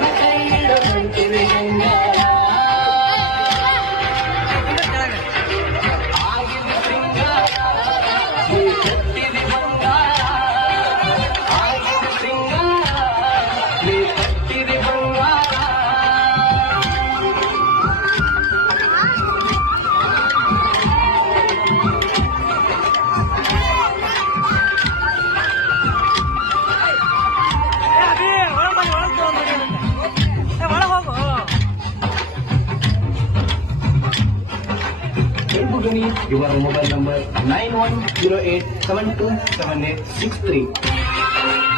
ನನ್ನ ಕೈ ಹಿಡದಂತಿದೆ ಹೆಂಗಾರ ಆಗಿದೆ ಶೃಂಗಾರ ನೀ ಕಟ್ಟಿದೆ ಬಂಗಾರ ಆಗಿದೆ ಶೃಂಗಾರ ನೀ ಕಟ್ಟಿದೆ ಬಂಗಾರ Your mobile number 9108727863.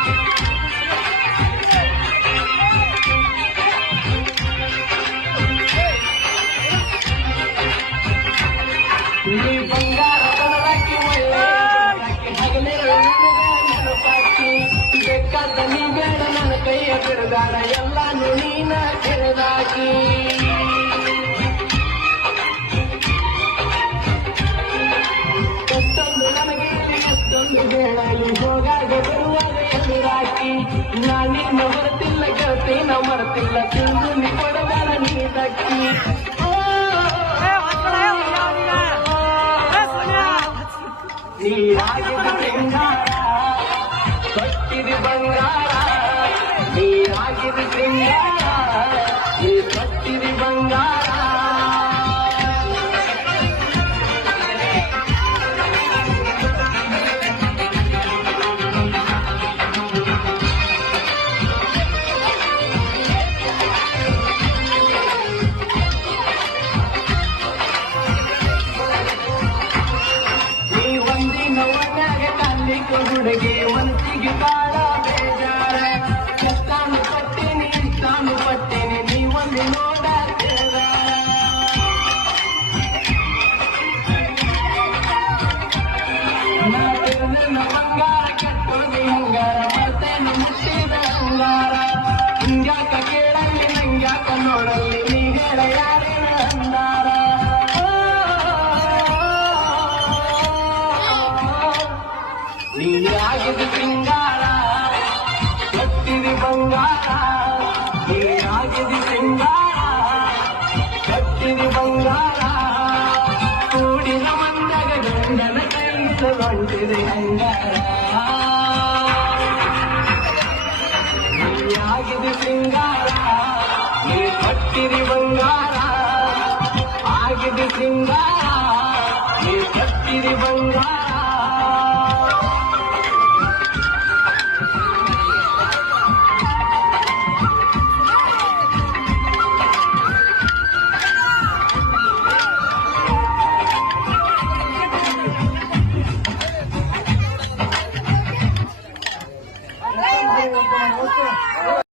ನೀ ಬಂಗಾರ ಬನವಾಕಿ ಒಳ್ಳೆ ಹಗಲೇ ನೆನಪಾಕಿ ಬೇಕಾದ ನೀ ಬೇಡ ನನ್ನ ಕೈಯ ಬಿಡದಾರ ಎಲ್ಲಾನು ನೀನ ಕೆಳದಾಕಿ ಹೇಳಲಿ ಹೋಗಾಗ ಬರುವಾಗ ಎದುರಾಕಿ ನಾನಿನ್ನ ಮರೆತಿಲ್ಲ ಗೆಳತಿನ ಮರೆತಿಲ್ಲ ತಿಂದು ನೀ ಕೊಡಬೇಡ ನೀ ದಕ್ಕಿ ನೀರಾಗಿದ ಶೃಂಗಾರ ಕಟ್ಟಿದ ಬಂಗಾರ ನೀರಾಗಿದ ಶೃಂಗಾರ ನೀ ಕಟ್ಟಿದ ಬಂಗಾರ ಹುಡುಗಿ ಮನಸ್ಸಿಗೆ ಬಾಳ ಬೇಜಾರ ಕಷ್ಟಾನು ಪಟ್ಟೇನಿ ಇಷ್ಟಾನು ಪಟ್ಟೇನಿ ನೀವೊಂದು ನೋಡ ನನ್ನ ಬಂಗಾರ ಕೆಟ್ಟೋಗಿ ಹಂಗಾರ ಮರ್ತೇನೆ ಮುಟ್ಟಿದ ಹಂಗಾರ ಹಿಂಗ್ಯಾಕ ಕೇಳಲ್ಲಿ ನಂಗ್ಯಾಕ ನೋಡಲ್ಲಿ ನೀ ಹೇಳ ಯಾರೇನ ಅಂದಾರ ನೀರಾಗಿದ ಶೃಂಗಾರ ಕಟ್ಟಿದ ಬಂಗಾರ ನೀರಾಗಿದ ಶೃಂಗಾರ ಕಟ್ಟಿದ ಬಂಗಾರ ಕೂಡಿದ ಮಂದಗ ಗಂಡನ ಕೈಯಿಂದ ಹೊಂಟಿದೆ ಹಂಗಾರ ನೀರಾಗಿದ ಶೃಂಗಾರ ನೀ ಕಟ್ಟಿದ ಬಂಗಾರ ಆಗಿದ ಶೃಂಗಾರ ನೀ ಕಟ್ಟಿದ ಬಂಗಾರ